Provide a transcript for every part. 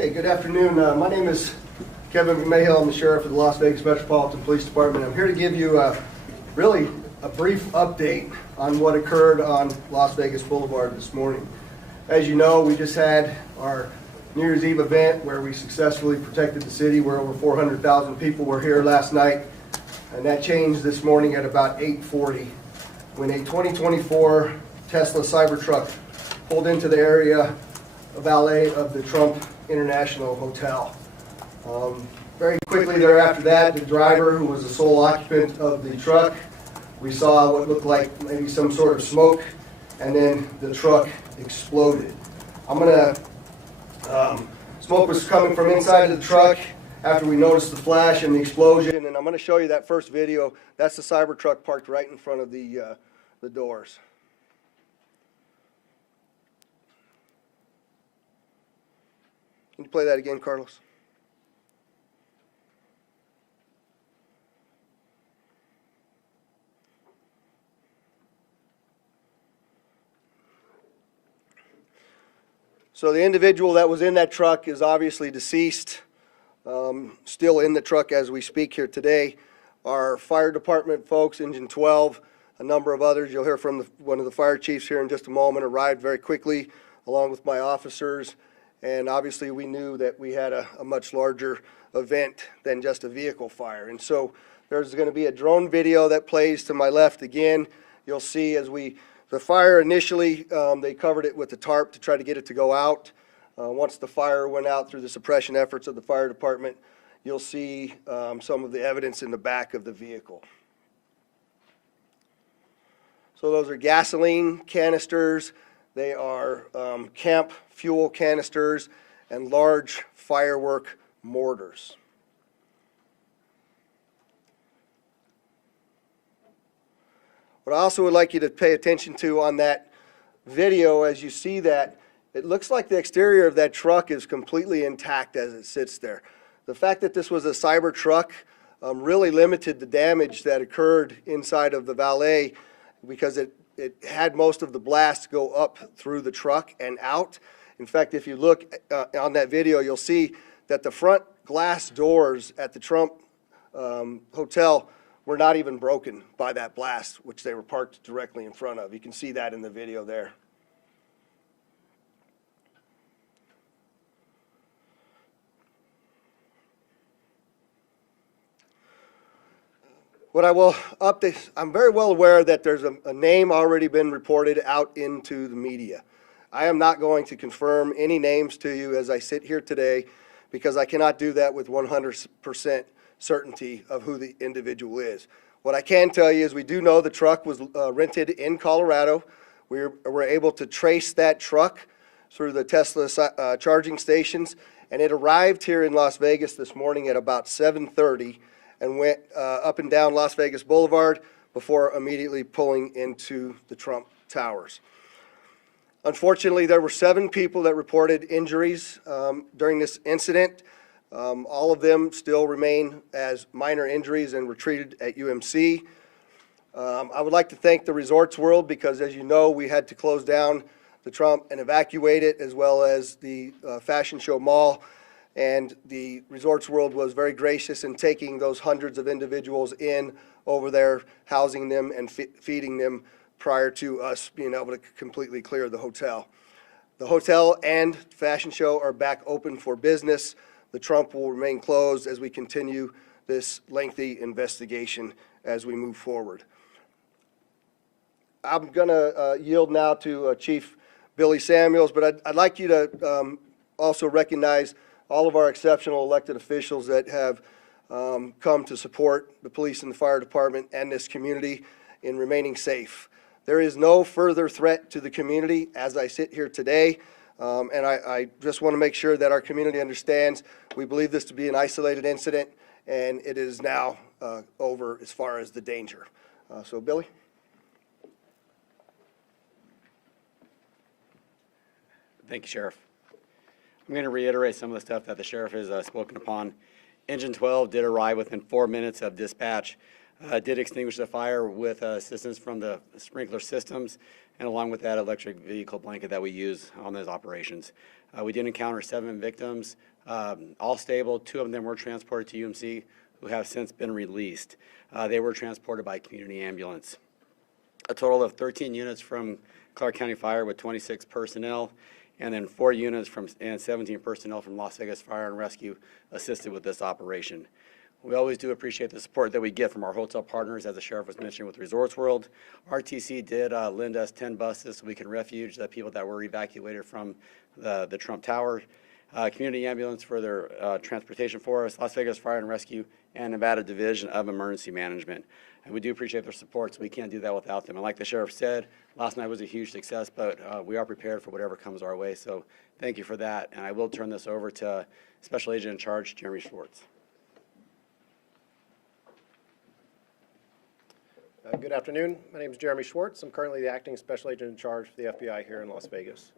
Okay, good afternoon. My name is Kevin McMahill. I'm the Sheriff of the Las Vegas Metropolitan Police Department. I'm here to give you really a brief update on what occurred on Las Vegas Boulevard this morning. As you know, we just had our New Year's Eve event where we successfully protected the city, where over 400,000 people were here last night, and that changed this morning at about 8:40 when a 2024 Tesla Cybertruck pulled into the area valet of the Trump International Hotel. Very quickly thereafter that, the driver, who was the sole occupant of the truck, we saw what looked like maybe some sort of smoke, and then the truck exploded. Smoke was coming from inside of the truck after we noticed the flash and the explosion, and I'm going to show you that first video. That's the Cybertruck parked right in front of the doors. Can you play that again, Carlos? So the individual that was in that truck is obviously deceased, still in the truck as we speak here today. Our fire department folks, Engine 12, a number of others, you'll hear from one of the fire chiefs here in just a moment, arrived very quickly along with my officers. And obviously we knew that we had a much larger event than just a vehicle fire. And so there's going to be a drone video that plays to my left again. You'll see as the fire initially, they covered it with the tarp to try to get it to go out. Once the fire went out through the suppression efforts of the fire department, you'll see some of the evidence in the back of the vehicle. So those are gasoline canisters. They are camp fuel canisters and large firework mortars. What I also would like you to pay attention to on that video, as you see that, it looks like the exterior of that truck is completely intact as it sits there. The fact that this was a Cybertruck really limited the damage that occurred inside of the valet, because it had most of the blast go up through the truck and out. In fact, if you look on that video, you'll see that the front glass doors at the Trump Hotel were not even broken by that blast, which they were parked directly in front of. You can see that in the video there. What I will update, I'm very well aware that there's a name already been reported out into the media. I am not going to confirm any names to you as I sit here today, because I cannot do that with 100% certainty of who the individual is. What I can tell you is we do know the truck was rented in Colorado. We were able to trace that truck through the Tesla charging stations, and it arrived here in Las Vegas this morning at about 7:30 and went up and down Las Vegas Boulevard before immediately pulling into the Trump Towers. Unfortunately, there were 7 people that reported injuries during this incident. All of them still remain as minor injuries and were treated at UMC. I would like to thank the Resorts World, because as you know, we had to close down the Trump and evacuate it, as well as the Fashion Show Mall. And the Resorts World was very gracious in taking those hundreds of individuals in over there, housing them and feeding them prior to us being able to completely clear the hotel. The hotel and Fashion Show are back open for business. The Trump will remain closed as we continue this lengthy investigation as we move forward. I'm going to yield now to Chief Billy Samuels, but I'd like you to also recognize all of our exceptional elected officials that have come to support the police and the fire department and this community in remaining safe. There is no further threat to the community as I sit here today, and I just want to make sure that our community understands we believe this to be an isolated incident, and it is now over as far as the danger. So, Billy? Thank you, Sheriff. I'm going to reiterate some of the stuff that the Sheriff has spoken upon. Engine 12 did arrive within 4 minutes of dispatch, did extinguish the fire with assistance from the sprinkler systems, and along with that electric vehicle blanket that we use on those operations. We did encounter 7 victims. all stable. 2 of them were transported to UMC, who have since been released. They were transported by community ambulance. A total of 13 units from Clark County Fire with 26 personnel, and then 4 units and 17 personnel from Las Vegas Fire and Rescue assisted with this operation. We always do appreciate the support that we get from our hotel partners, as the sheriff was mentioning with Resorts World. RTC did lend us 10 buses so we can refuge the people that were evacuated from the Trump Tower. Community Ambulance for their transportation for us, Las Vegas Fire and Rescue, and Nevada Division of Emergency Management. And we do appreciate their support, so we can't do that without them. And like the sheriff said, last night was a huge success, but we are prepared for whatever comes our way. So thank you for that. And I will turn this over to Special Agent in Charge, Jeremy Schwartz. Good afternoon. My name is Jeremy Schwartz. I'm currently the Acting Special Agent in Charge for the FBI here in Las Vegas.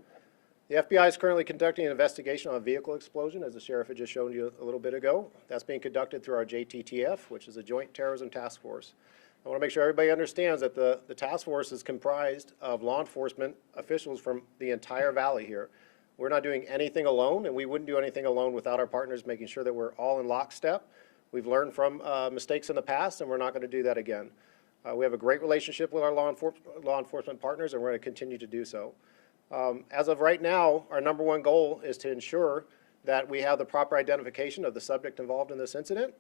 The FBI is currently conducting an investigation on a vehicle explosion, as the sheriff had just shown you a little bit ago. That's being conducted through our JTTF, which is a Joint Terrorism Task Force. I want to make sure everybody understands that the task force is comprised of law enforcement officials from the entire valley here. We're not doing anything alone, and we wouldn't do anything alone without our partners, making sure that we're all in lockstep. We've learned from mistakes in the past, and we're not going to do that again. We have a great relationship with our law enforcement partners, and we're going to continue to do so. As of right now, our number one goal is to ensure that we have the proper identification of the subject involved in this incident.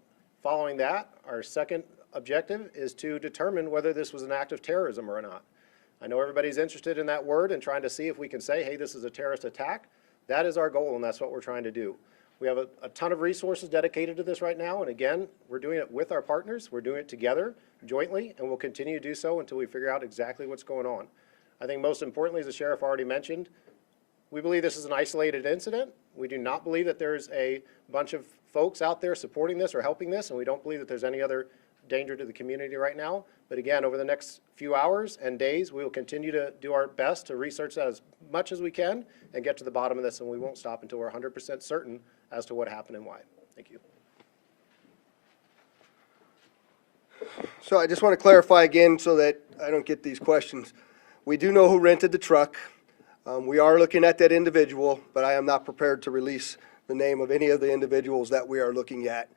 Following that, our second objective is to determine whether this was an act of terrorism or not. I know everybody's interested in that word and trying to see if we can say, hey, this is a terrorist attack. That is our goal, and that's what we're trying to do. We have a ton of resources dedicated to this right now, and again, we're doing it with our partners. We're doing it together, jointly, and we'll continue to do so until we figure out exactly what's going on. I think most importantly, as the sheriff already mentioned, we believe this is an isolated incident. We do not believe that there's a bunch of folks out there supporting this or helping this, and we don't believe that there's any other danger to the community right now. But again, over the next few hours and days, we will continue to do our best to research that as much as we can and get to the bottom of this, and we won't stop until we're 100% certain as to what happened and why. Thank you. So I just want to clarify again so that I don't get these questions. We do know who rented the truck. We are looking at that individual, but I am not prepared to release the name of any of the individuals that we are looking at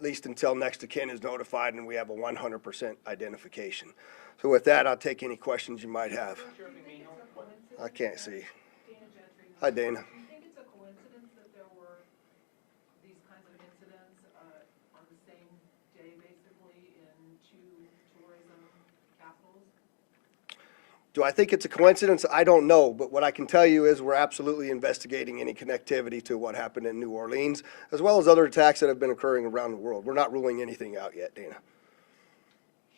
least until next of kin is notified and we have a 100% identification. So with that, I'll take any questions you might have. I can't see. Hi, Dana. Do I think it's a coincidence? I don't know, but what I can tell you is we're absolutely investigating any connectivity to what happened in New Orleans, as well as other attacks that have been occurring around the world. We're not ruling anything out yet, Dana.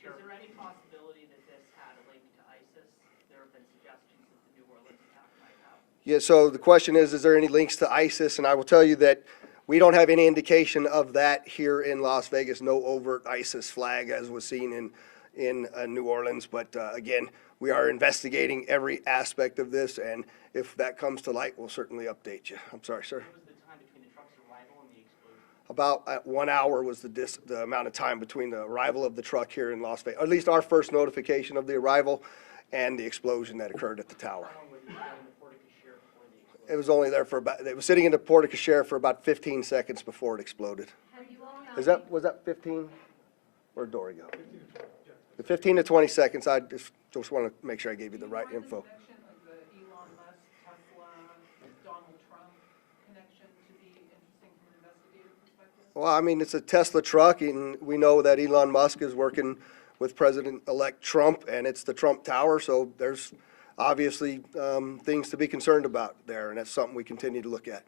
Sure. Is there any possibility that this had a link to ISIS? There have been suggestions that the New Orleans attack might have. Yeah, so the question is there any links to ISIS? And I will tell you that we don't have any indication of that here in Las Vegas, no overt ISIS flag as was seen in New Orleans, but again, we are investigating every aspect of this, and if that comes to light, we'll certainly update you. I'm sorry, sir. What was the time between the truck's arrival and the explosion? About 1 hour was the amount of time between the arrival of the truck here in Las Vegas, at least our first notification of the arrival and the explosion that occurred at the tower. How long was it in the porte cochere before the explosion? It was only there for about, it was sitting in the porte cochere for about 15 seconds before it exploded. Was that 15? Where'd Dory go? The 15 to 20 seconds, I just want to make sure I gave you the right info. Well, I mean, it's a Tesla truck, and we know that Elon Musk is working with President-elect Trump, and it's the Trump Tower, so there's obviously things to be concerned about there, and that's something we continue to look at.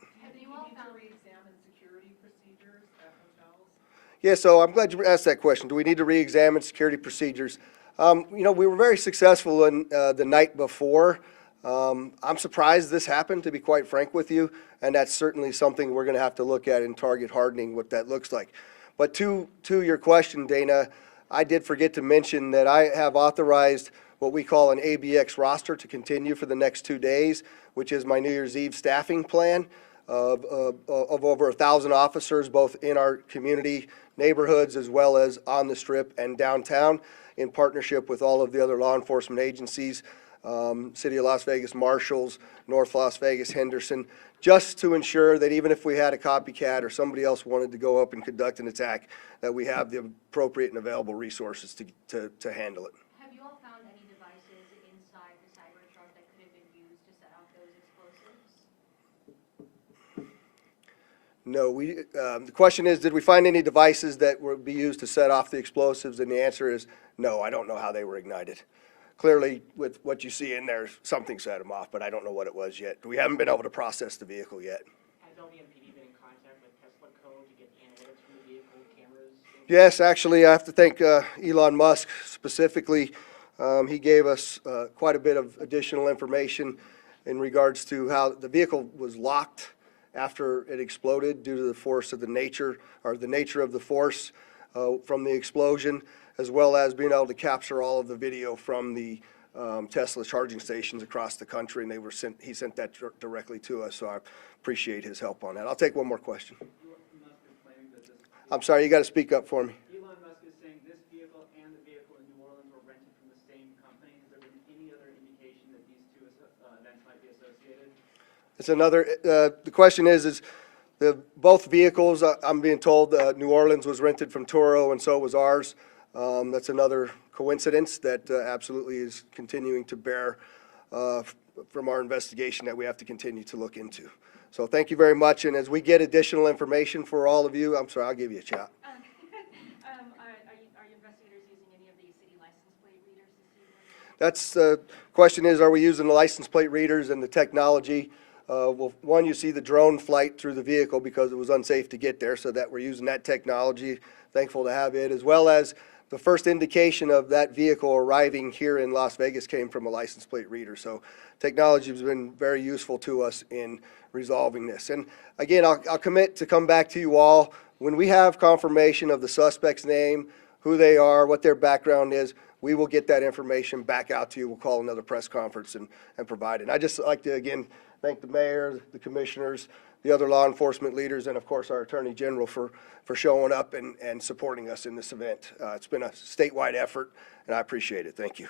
Yeah, so I'm glad you asked that question. Do we need to re-examine security procedures? You know, we were very successful in the night before. I'm surprised this happened, to be quite frank with you, and that's certainly something we're going to have to look at in target hardening, what that looks like. But to your question, Dana, I did forget to mention that I have authorized what we call an ABX roster to continue for the next 2 days, which is my New Year's Eve staffing plan of over 1,000 officers, both in our community neighborhoods as well as on the Strip and downtown, in partnership with all of the other law enforcement agencies. City of Las Vegas marshals, North Las Vegas, Henderson, just to ensure that even if we had a copycat or somebody else wanted to go up and conduct an attack, that we have the appropriate and available resources to handle it. Have you all found any devices inside the Cybertruck that could have been used to set off those explosives? No, the question is, did we find any devices that would be used to set off the explosives? And the answer is no, I don't know how they were ignited. Clearly, with what you see in there, something set them off, but I don't know what it was yet. We haven't been able to process the vehicle yet. Has LVMPD been in contact with Tesla Code to get analytics from the vehicle cameras? Yes, actually, I have to thank Elon Musk specifically. He gave us quite a bit of additional information in regards to how the vehicle was locked after it exploded due to the force of the nature of the force from the explosion, as well as being able to capture all of the video from the Tesla charging stations across the country, and he sent that directly to us, so I appreciate his help on that. I'll take one more question. I'm sorry, you got to speak up for me. Elon Musk is saying this vehicle and the vehicle in New Orleans were rented from the same company. Has there been any other indication that these two events might be associated? It's another, the question is both vehicles, I'm being told New Orleans was rented from Turo and so was ours. That's another coincidence that absolutely is continuing to bear from our investigation that we have to continue to look into. So thank you very much, and as we get additional information for all of you, I'm sorry, I'll give you a shot. Are your investigators using any of the city license plate readers to see them? That's the question is, are we using the license plate readers and the technology? Well, one, you see the drone flight through the vehicle because it was unsafe to get there, so that we're using that technology. Thankful to have it, as well as the first indication of that vehicle arriving here in Las Vegas came from a license plate reader. So technology has been very useful to us in resolving this. And again, I'll commit to come back to you all when we have confirmation of the suspect's name, who they are, what their background is. We will get that information back out to you. We'll call another press conference and provide it. And I'd just like to, again, thank the mayor, the commissioners, the other law enforcement leaders, and of course our Attorney General for showing up and supporting us in this event. It's been a statewide effort, and I appreciate it. Thank you.